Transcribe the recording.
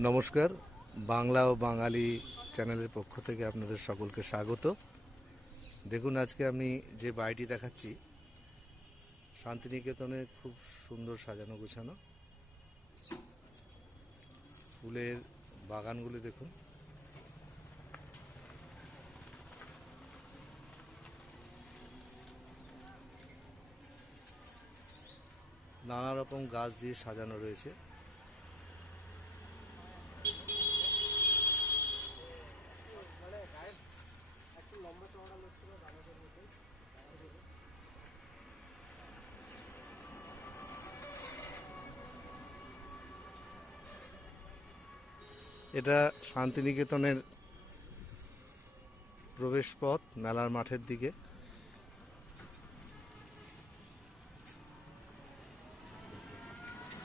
নমস্কার, বাংলা ও বাঙালি চ্যানেলের পক্ষ থেকে আপনাদের সকলকে স্বাগত। দেখুন, আজকে আমি যে বাড়িটি দেখাচ্ছি শান্তিনিকেতনে খুব সুন্দর সাজানো গোছানো ফুলের বাগানগুলি দেখুন। নানা রকম গাছ দিয়ে সাজানো রয়েছে। এটা শান্তিনিকেতনের প্রবেশ পথ মেলার মাঠের দিকে।